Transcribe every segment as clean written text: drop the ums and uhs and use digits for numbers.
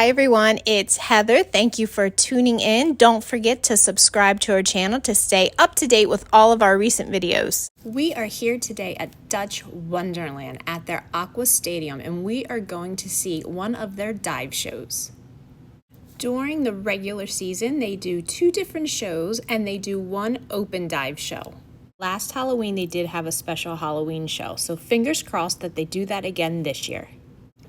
Hi everyone, it's Heather. Thank you for tuning in. Don't forget to subscribe to our channel to stay up to date with all of our recent videos. We are here today at Dutch Wonderland at their Aqua Stadium, and we are going to see one of their dive shows. During the regular season, they do 2 different shows and they do 1 open dive show. Last Halloween, they did have a special Halloween show, so fingers crossed that they do that again this year.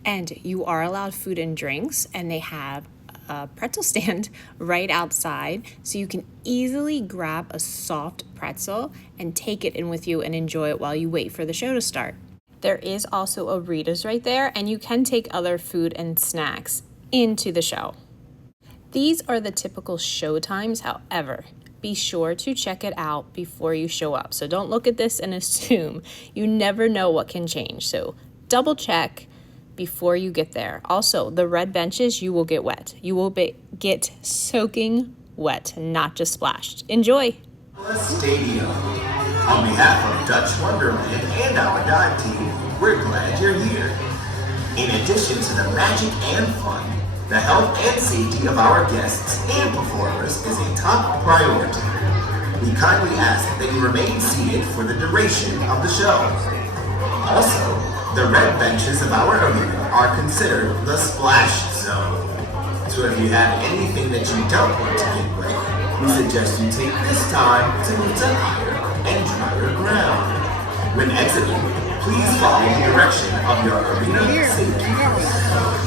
And you are allowed food and drinks, and they have a pretzel stand right outside, so you can easily grab a soft pretzel and take it in with you and enjoy it while you wait for the show to start. There is also a Rita's right there, and you can take other food and snacks into the show. These are the typical show times, however, be sure to check it out before you show up. So don't look at this and assume. You never know what can change, so double check before you get there. Also, the red benches, you will get wet. You will get soaking wet, not just splashed. Enjoy! Aqua Stadium. On behalf of Dutch Wonderland and our dive team, we're glad you're here. In addition to the magic and fun, the health and safety of our guests and performers is a top priority. We kindly ask that you remain seated for the duration of the show. Also, the red benches of our arena are considered the splash zone. So if you have anything that you don't want to get wet, we suggest you take this time to move to higher and drier ground. When exiting, please follow the direction of your arena safety first.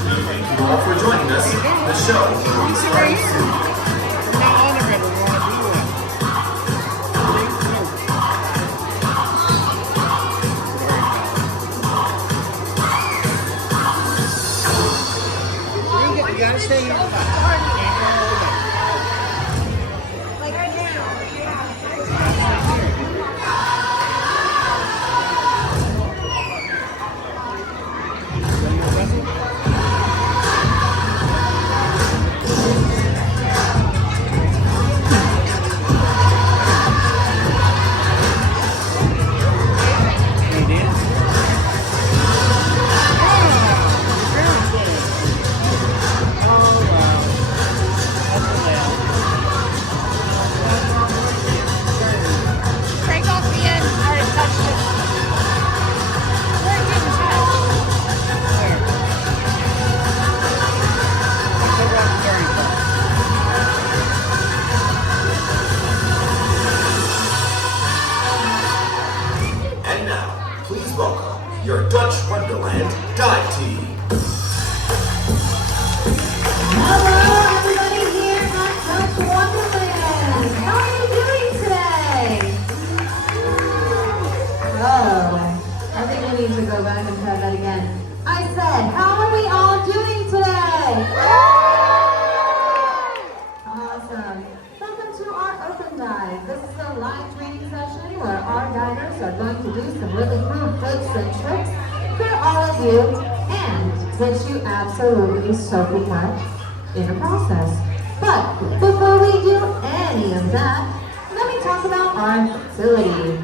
We thank you all for joining us. The show will be starting soon. You gotta stay in the back. Like right now. Your Dutch Wonderland dive team. Hello, everybody here at Dutch Wonderland. How are you doing today? Oh, I think we need to go back and try that again. I said, how are we all doing today? Awesome. Welcome to our open dive. This is a live training session where our divers are going to do some really cool flips and tricks for all of you and get you absolutely soaking wet in the process. But before we do any of that, let me talk about our facility.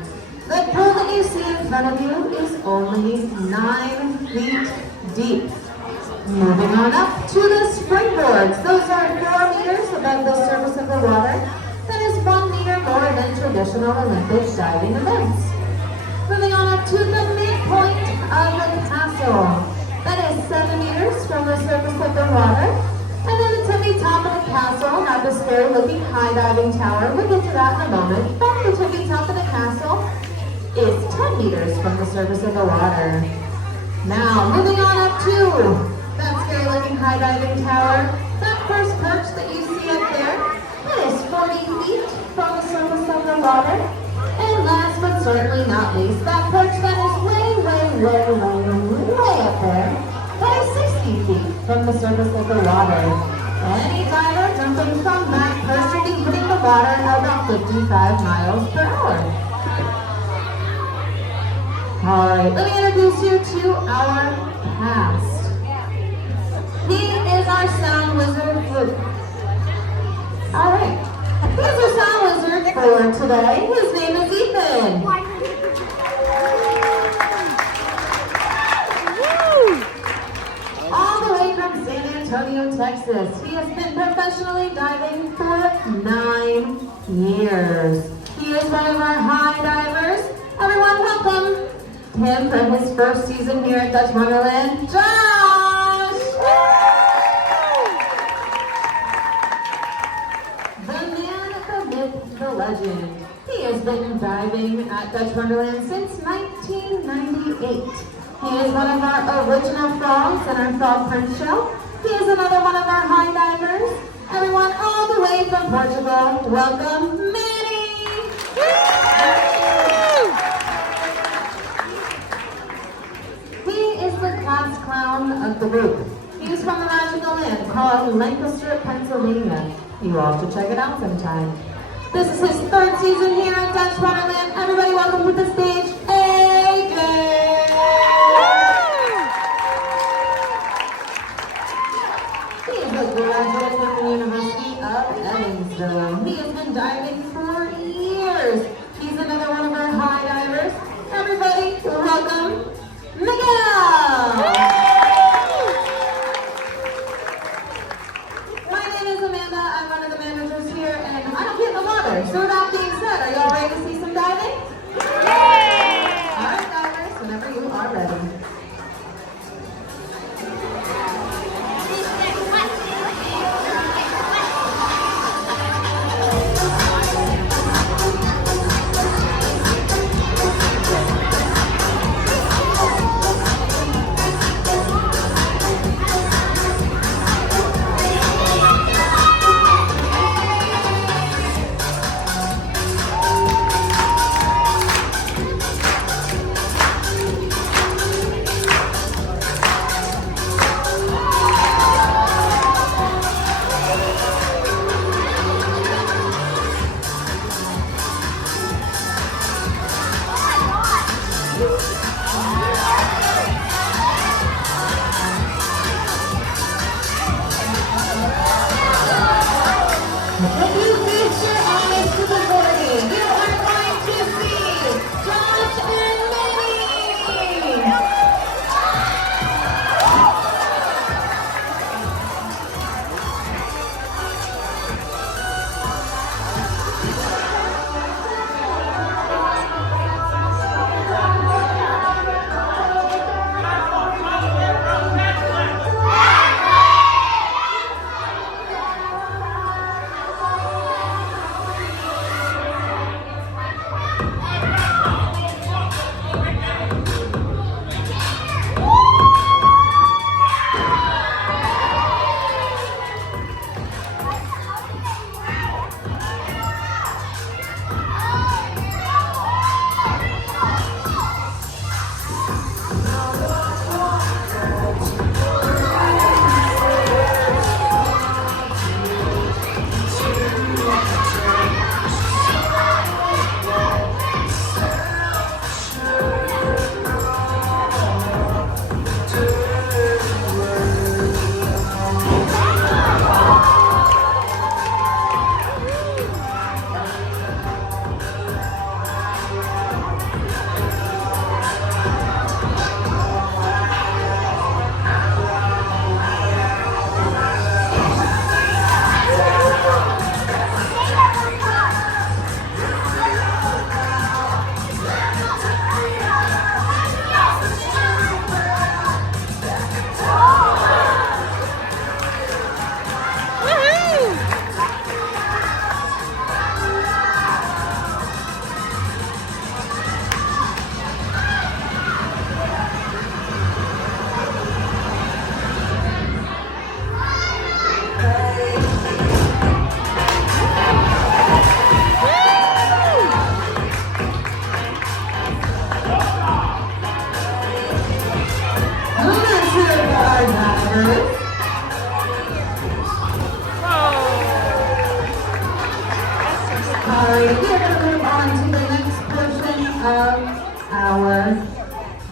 The pool that you see in front of you is only 9 feet deep. Moving on up to the springboards. Those are 4 meters above the surface of the water. That is 1 meter more than traditional Olympic diving events. Moving on up to the midpoint of the castle. That is 7 meters from the surface of the water. And then the tippy top of the castle, not the scary looking high diving tower. We'll get to that in a moment. But the tippy top of the castle is 10 meters from the surface of the water. Now, moving on up to that scary looking high diving tower. That first perch that you see up there, that is 40 feet from the surface of the water. And last but certainly not least, that perch that is way up there, that is 60 feet from the surface of the water. Any diver jumping from that perch will be hitting the water at about 55 miles per hour. Alright, let me introduce you to our cast. He is our sound wizard for... Alright. He is our sound wizard for today. His name is Ethan. All the way from San Antonio, Antonio, Texas. He has been professionally diving for 9 years. He is one of our high divers. Everyone welcome him for his first season here at Dutch Wonderland, Josh! The man, the myth, the legend. He has been diving at Dutch Wonderland since 1998. He is one of our original frogs in our frog print show. He is another one of our high divers. Everyone all the way from Portugal, welcome Manny! He is the class clown of the group. He is from a magical land called Lancaster, Pennsylvania. You all should check it out sometime. This is his 3rd season here at Dutch Wonderland. Everybody welcome to the stage, AJ! He is a graduate from the University of Evansville. He has been diving for years. He's another one of our high divers. Everybody welcome Miguel! My name is Amanda. I'm one of the managers here, and I don't get in the water. So with that being said, are y'all ready to see some diving? Yeah! All right, divers, whenever you are ready.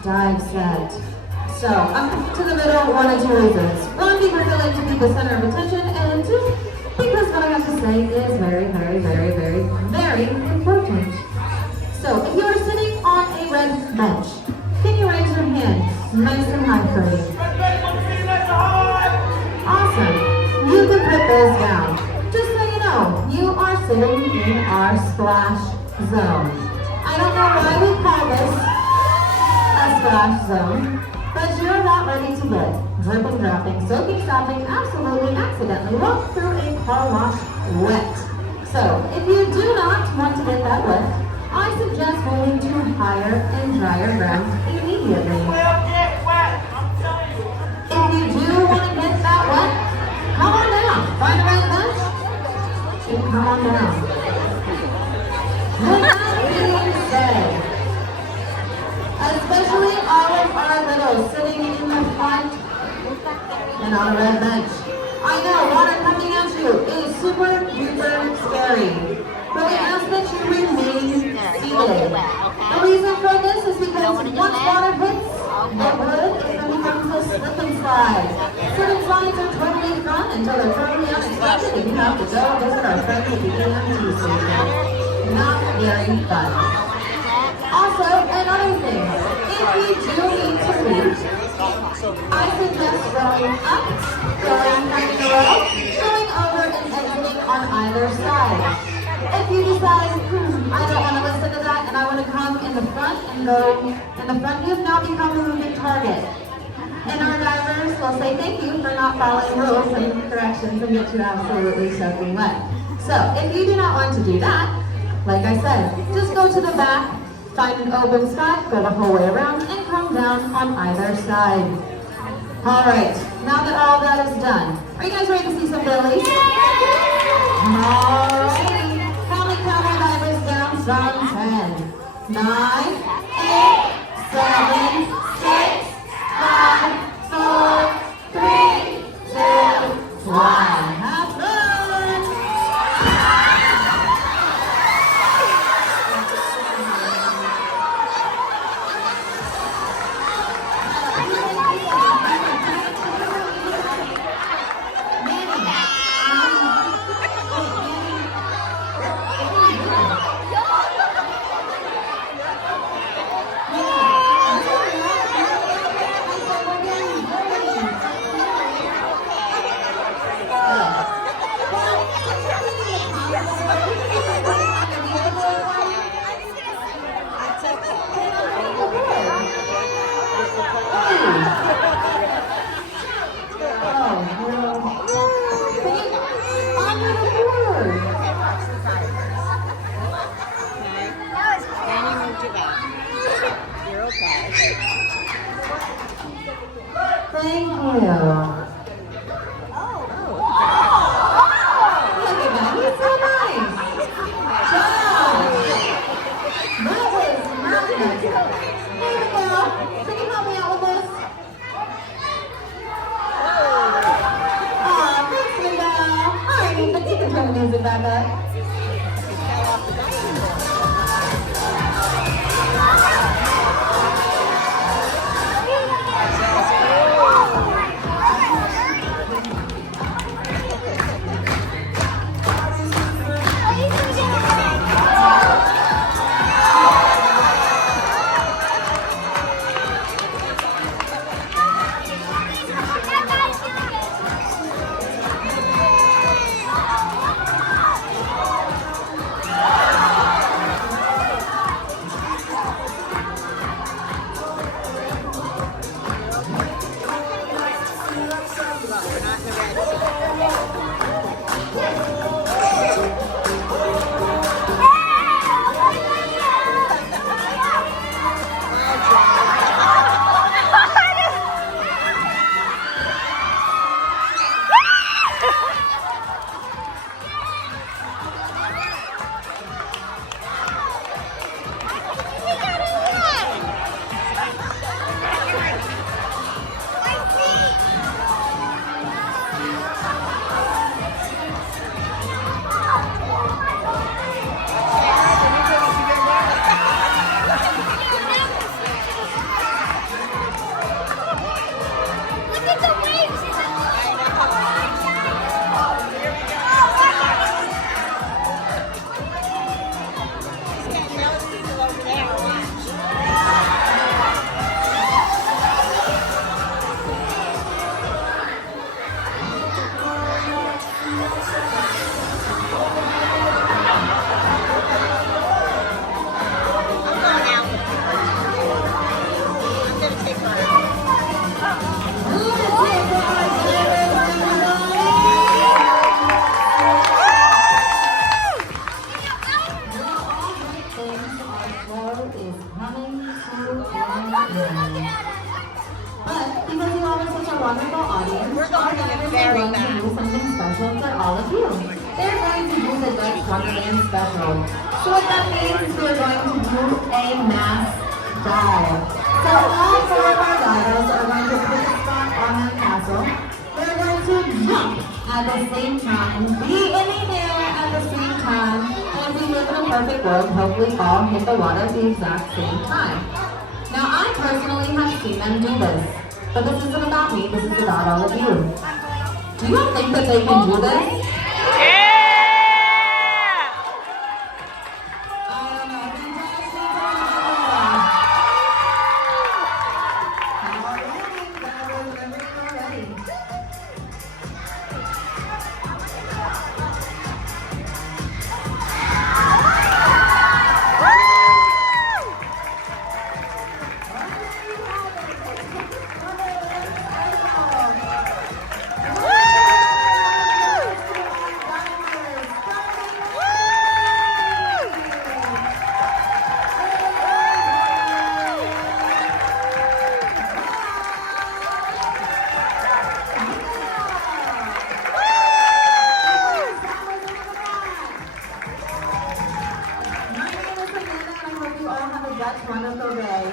dive set. So, up to the middle, one of two reasons. One, because I like to be the center of attention, and two, because what I have to say is very, very, very, very, very important. So, if you are sitting on a red bench, can you raise your hand nice and high for me? Awesome. Awesome. You can put those down. Just so you know, you are sitting in our splash zone. I don't know why we call this a splash zone, but you're not ready to get dripping, dropping, soaking, stopping, absolutely accidentally walk through a car wash wet. So if you do not want to get that wet, I suggest moving to higher and drier ground immediately. If you do want to get that wet, come on down. Find a right bench and come on down. With that being said, especially all of our littles sitting in the front and on a red bench. I know water coming at you is super duper scary, but we ask that you remain seated. The reason for this is because once water hits the wood, it becomes a slip and slide. Slip and slides are totally fun until they're totally unexpected and you have to go visit our friends at the EMT station. Not very fun. Also, another thing, if you do need to leave, I suggest going up, going in a row, going over and exiting on either side. If you decide, I don't want to listen to that and I want to come in the front and go in the front, you've now become a moving target. And our divers will say thank you for not following rules and corrections and get you absolutely soaking wet. So if you do not want to do that, like I said, just go to the back, find an open spot, go the whole way around, and come down on either side. All right, now that all that is done, are you guys ready to see some billies? All right, count our divers down from 10, 9, 8, 7, 6, 5, 4, 3, 2, 1. Have fun! Thank you. Look at that, he's so nice. Josh, that was madness. Hey Miguel, can you help me out with this? Aw, thanks Miguel. Alright, but you can turn the music back up. But because you all are such a wonderful audience, we're going to do something special for all of you. They're going to do the Dutch Wonderland special. So what that means is we're going to do a mass dive. So all four of our divers are going to pick a spot on the castle. They're going to jump at the same time, be in the air at the same time, and if we live in a perfect world, hopefully all hit the water at the exact same time. Now, I personally have seen them do this, but this isn't about me, this is about all of you. Do you all think that they can do this? Dutch Wonderful Day.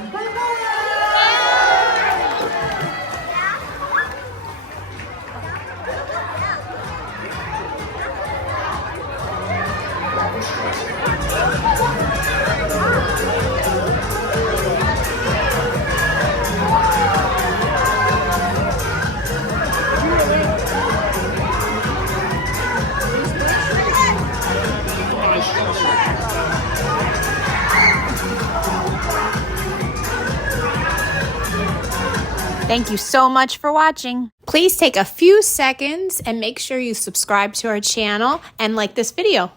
Thank you so much for watching. Please take a few seconds and make sure you subscribe to our channel and like this video.